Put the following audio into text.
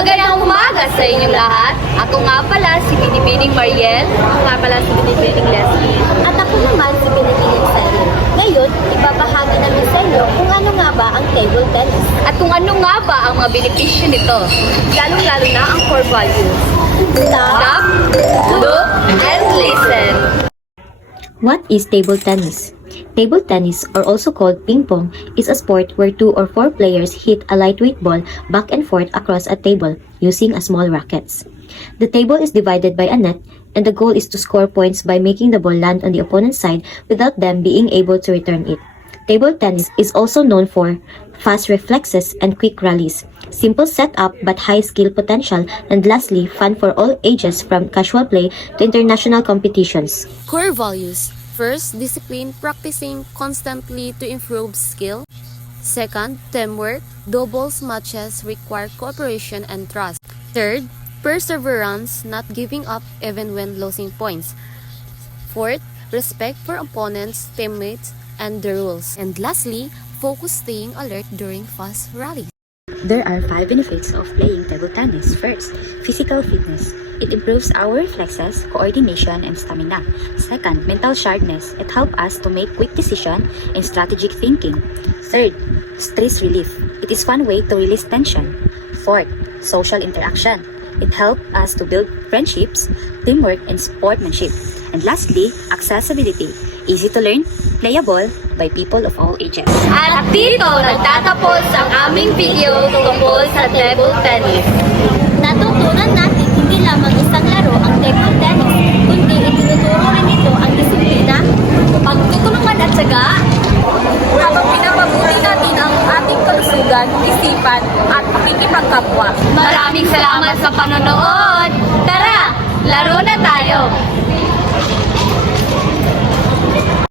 Magandang umaga sa inyong lahat. Ako nga pala si Binibining Mariel. Ako nga pala si Binibining Leslie. At ako naman si Binibining Sally. Ngayon, ibabahagi namin sa inyo kung ano nga ba ang table tennis. At kung ano nga ba ang mga benepisyo nito. Lalong-lalo na ang core values. Stop, look, and listen. What is table tennis? Table tennis, or also called ping pong, is a sport where 2 or 4 players hit a lightweight ball back and forth across a table using a small rackets. The table is divided by a net, and the goal is to score points by making the ball land on the opponent's side without them being able to return it. Table tennis is also known for fast reflexes and quick rallies, simple setup but high skill potential, and lastly, fun for all ages from casual play to international competitions. Core values. First, discipline, practicing constantly to improve skill. Second, teamwork. Doubles matches require cooperation and trust. Third, perseverance, not giving up even when losing points. Fourth, respect for opponents, teammates, and the rules. And lastly, focus staying alert during fast rallies. There are 5 benefits of playing table tennis. First, physical fitness. It improves our reflexes, coordination, and stamina. Second, mental sharpness. It helps us to make quick decisions and strategic thinking. Third, stress relief. It is one way to release tension. Fourth, social interaction. It helps us to build friendships, teamwork, and sportsmanship. And lastly, accessibility. Easy to learn, playable by people of all ages. At dito nagtatapos ang aming video tungkol sa table tennis. Natutunan natin hindi lamang isang laro ang table tennis, kundi itinuturo rin ito ang disiplina, Pagtutulungan at syaga, habang pinapabuti natin ang ating kalusugan, isipan, at pakikipagkapwa. Maraming salamat sa panonood! Tara, laro na tayo!